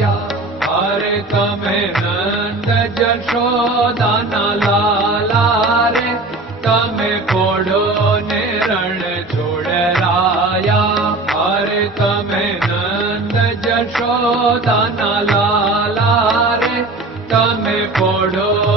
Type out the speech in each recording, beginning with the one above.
या अरे तमे नन्द यशो दाना ला रे तमे पोढो नेरणोडराया हरे तमे नन्द यशो दाना ला तमे पोढो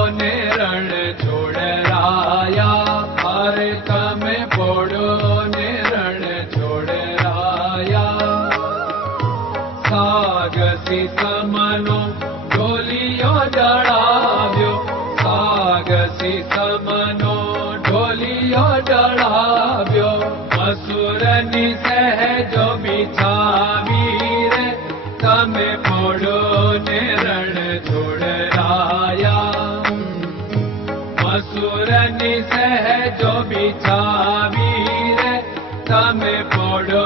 चढ़ाव्यो सागसी समनो ढोलियो चढ़ाव्यो असुरनि सहजो बिछावी रे तमे पोड़ो ने रण छोड़ाया असुरनि सहजो बिछावी रे तमे पोड़ो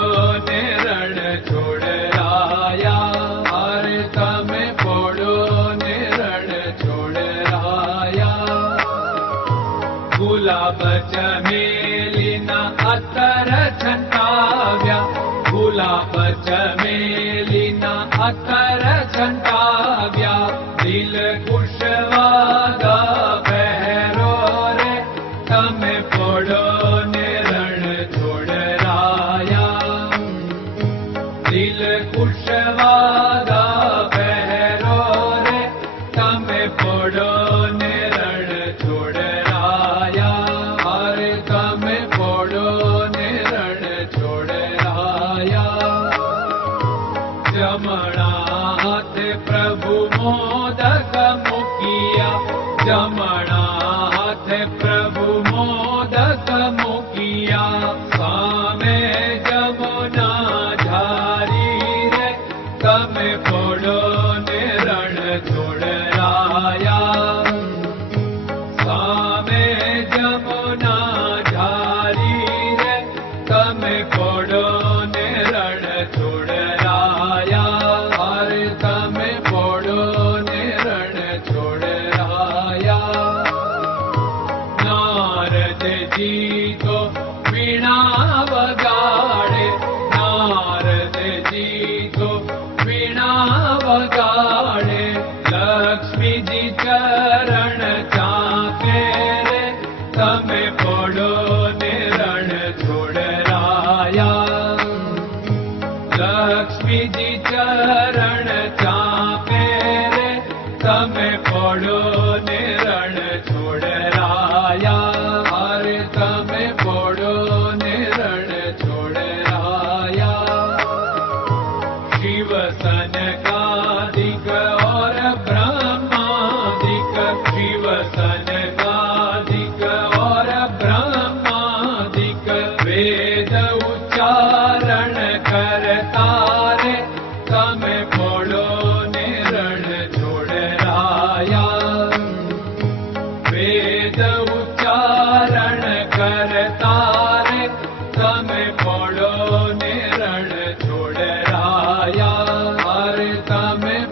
जलिना अरव्या भोलाप जलिना अर झन्ताव्यालुशवामे पड kodu लक्ष्मी चरण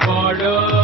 火热。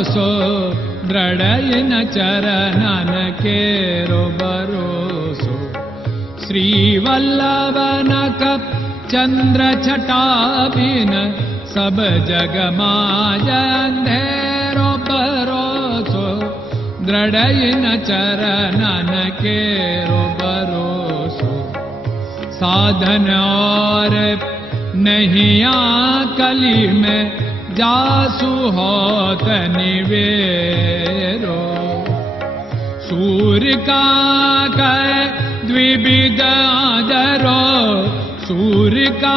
द्रडय न चरन केरो भरोसो श्रीवल्लभ चन्द्रटाबिन सब जगमाजेरो भरोसो द्रडय न चरन केरो भरोसो साधन और नही मे जासु सुहत निवेरो। सूर्यका द्विविधारो सूर्यका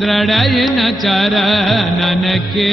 दृढयन चरणनके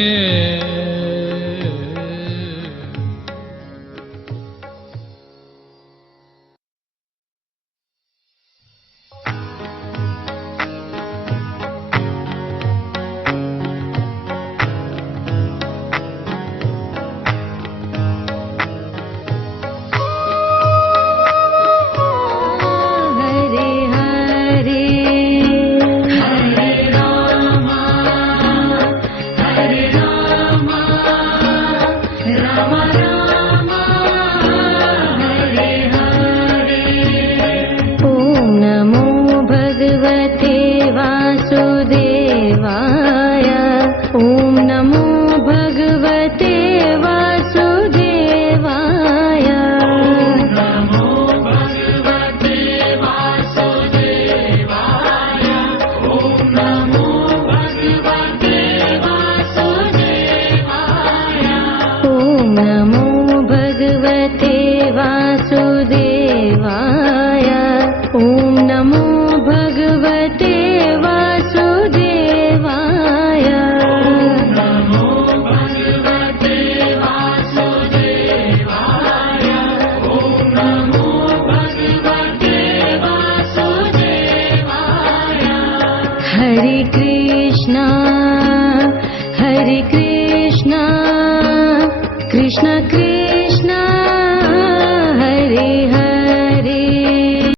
Krishna Krishna